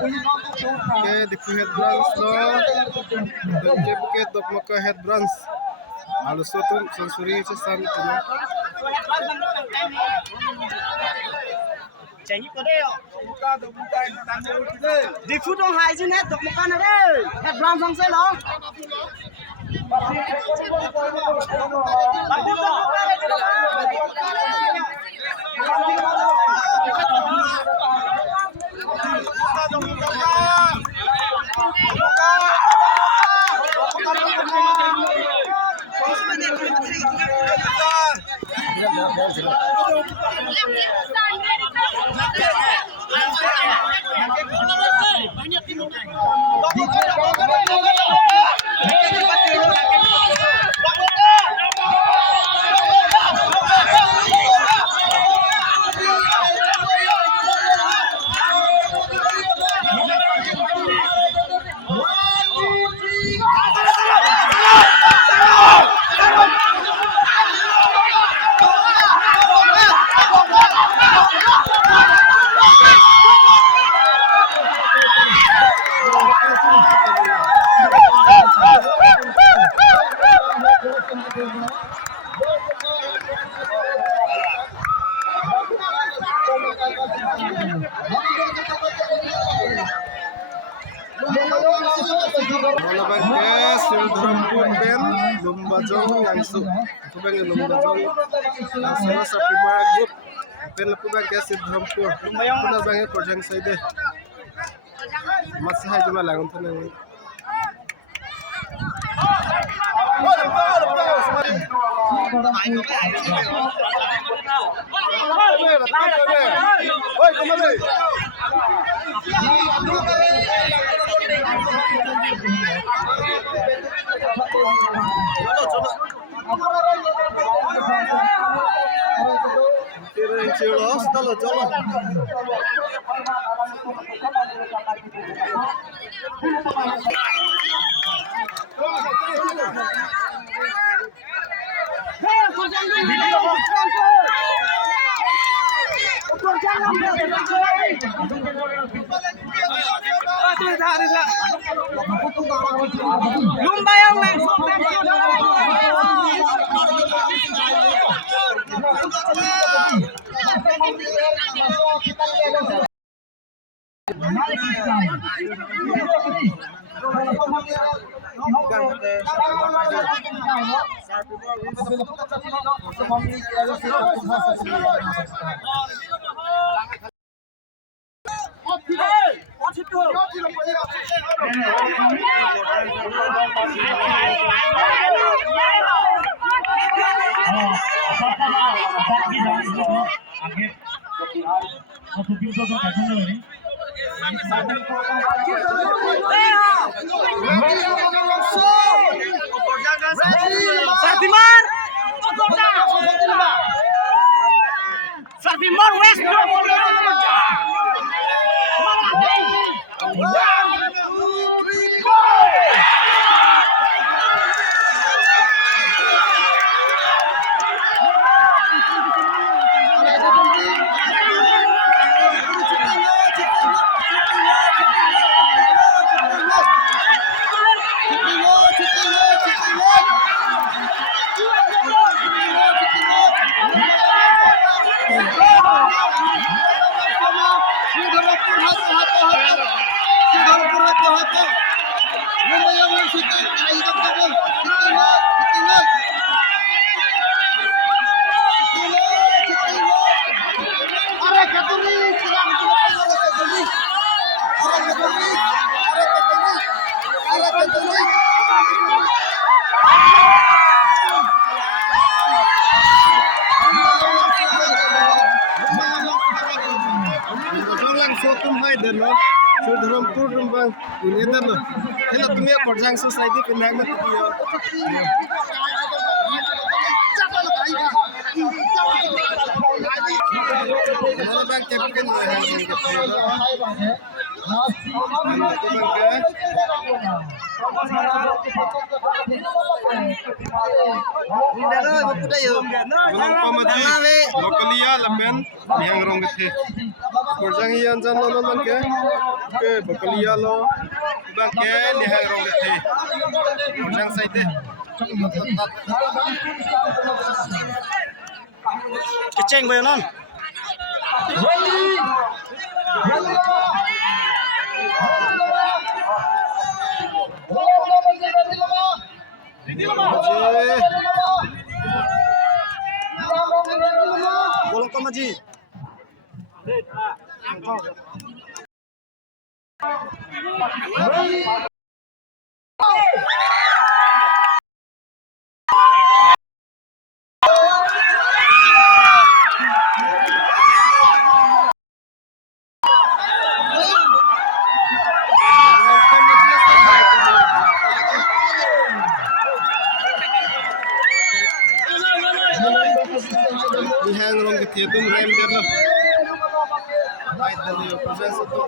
Oke, di head branch lo. Bentuk ke dok maka head branch. Halus tu sensori sesan tu. Jadi kau deh, di foto hai sini dok makan ada, head branch sang saya loh. Bola bangkes, Sildurampur Ben, Lumbajong langsung. Aku bangkes Lumbajong langsung sa Primera Group. Ben aku bangkes Sildurampur. Puna bangkes Korjang Saide. Masih hai cuma langun tenang. Oi, kembali. Chalo, chalo. Lumbayang langsung. Fatimar, Fatimar West. Sildurampur Rumbang ini dah lo. Kalau तुम्हें Korjang Society pinang mati dia. Mana bang captain Lokalia lapen yang rong kethe. Korjang ian jan lo man ke lokalia lo bang ke yang rong kethe. Korjang saite. Keceng bayo non. Bolong kamaji. Yang rong kethe tum rem der lo. Ai dalio korjang satu.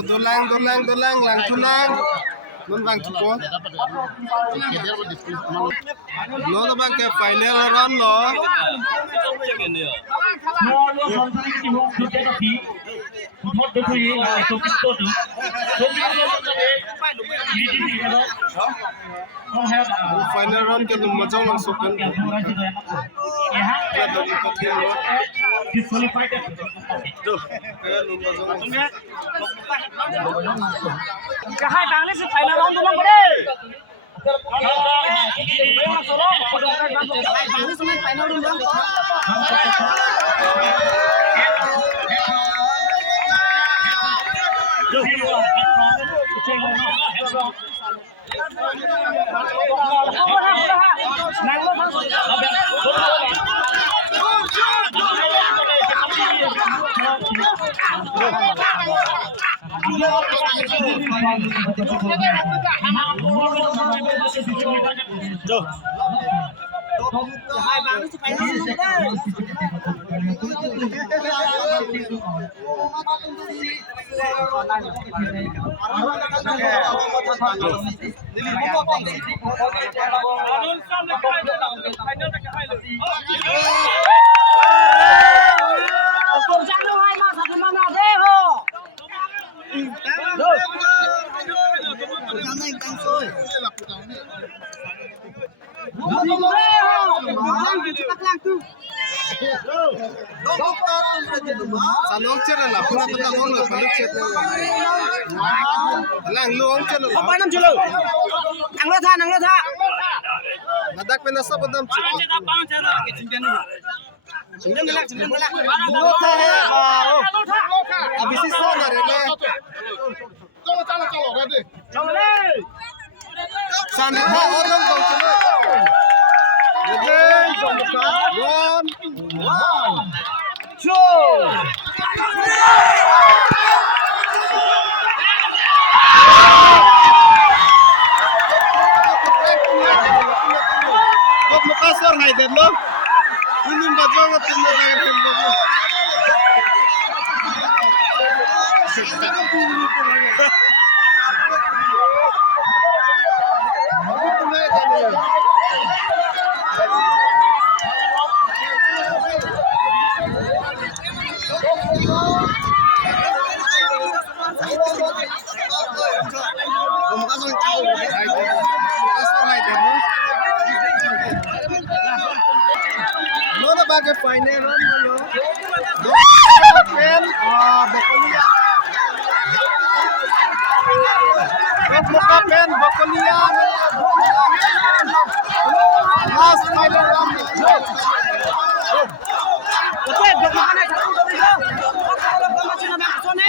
Dolang lang tunang. Nun bang tupo. No na bang ke final run lo. Final run ke lum majong lang sukan. Ya dong kethe lo. Kahai bangli si final round tu bang bade. Kahai bangli si final round bang. Kahai bangli si final round Salong cer la pura pata gol lo balik cer. Lang luong cer lo. Apa nam jelo? Nang lo tha. Badak pena sa badam cer. Cingdang galak. Lo tha hai ba. Abis isi na re le. Chalo ready. Chalo le. Sandi tha odong gol cer. Ready, one, two. Kok makasar hai den lo? Ini bajang atau tidak ada tempat? Bagai final run lo, pen Bokolia, last final run. Okay, bagaimana satu dulu? Kalau masih nama kesone.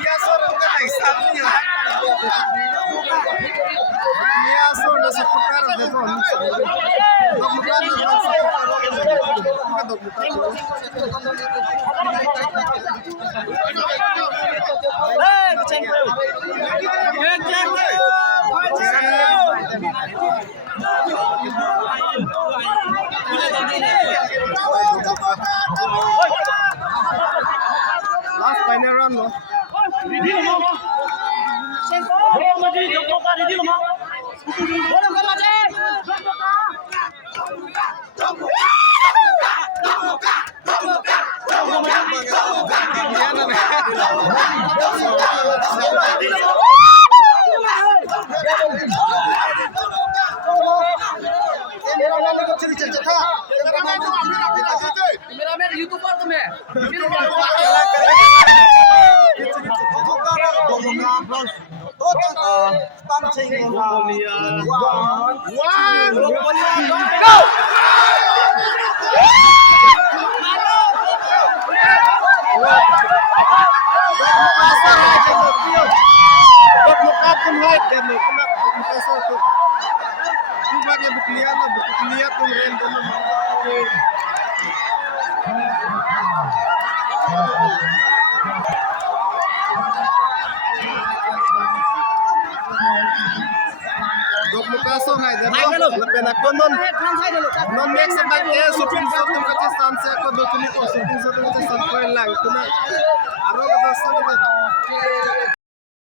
Biasa orang kan isapnya. Biasa udah seputar deh pon. Bukan Hey, Jadi joko ka ready lo mau. Boleh kau aja. Kameramen YouTuber tuh me. Non make sa bagay shooting sa tum ka chance ko do tumi ko shooting sa tum ka chance ko lang kuna aro ka basta